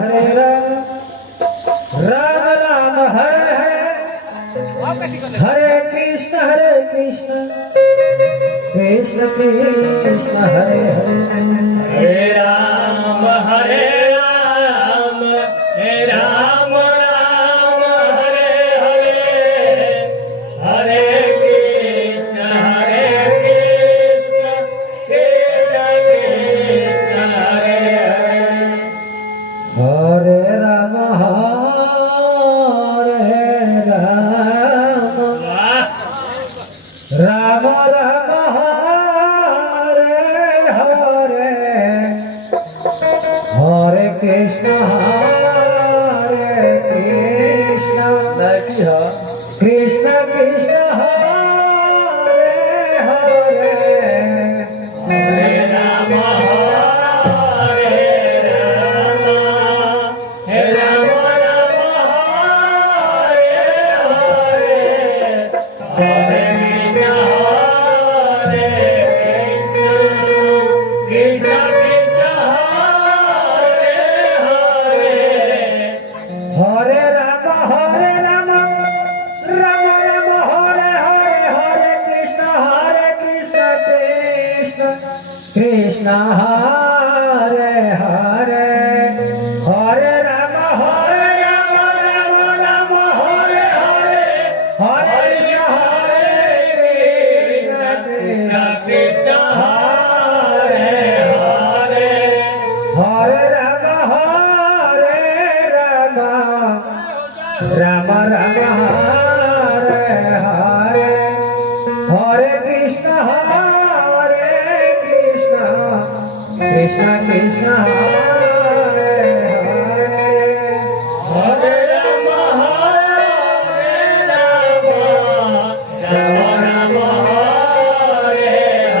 हरे राम राम राम हरे हरे हरे कृष्ण कृष्ण कृष्ण हरे हरे हरे राम हे राम राम हरे हरे हरे कृष्ण कृष्ण कृष्ण हरे हरे हरे राम राम राम हरे हरे हरे कृष्ण कृष्ण कृष्ण हरे हरे हरे राम हे राम राम हरे हरे हरे कृष्ण कृष्ण हरे राम राम राम हरे हरे हरे कृष्ण कृष्ण कृष्ण हरे हरे हरे राम राम राम हरे हरे हरे कृष्ण कृष्ण हरे हरे हरे राम राम राम हरे हरे हरे कृष्ण कृष्ण कृष्ण हरे हरे हरे राम राम राम हरे हरे हरे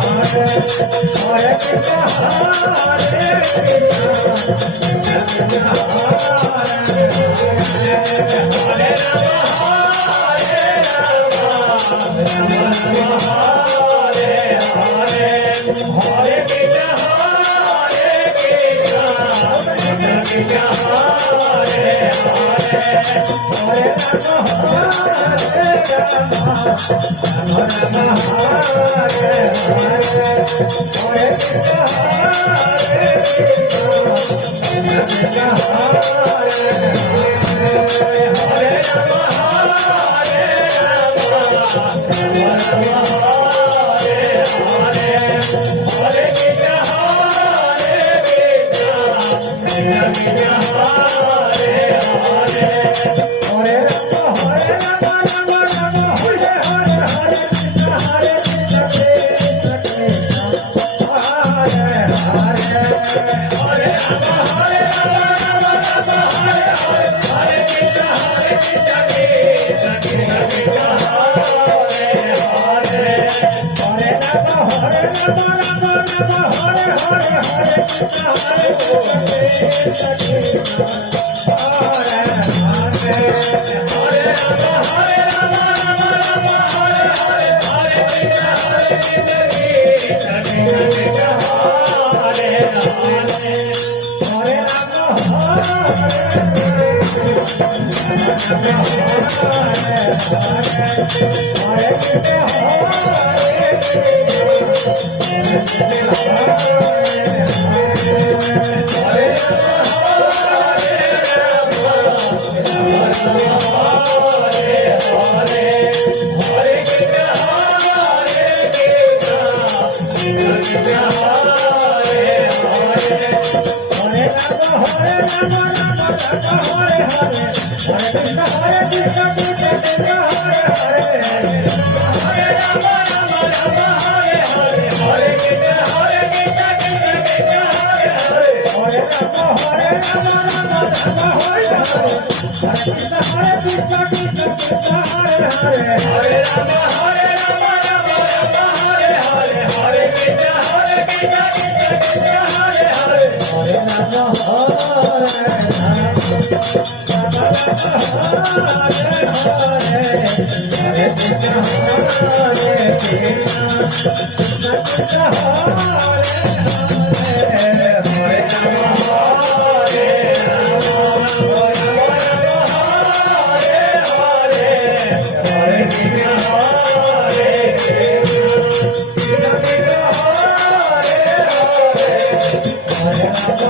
कृष्ण बोला नहीं कृष्ण कृष्ण हरे हरे हरे राम हरे कृष्ण Hare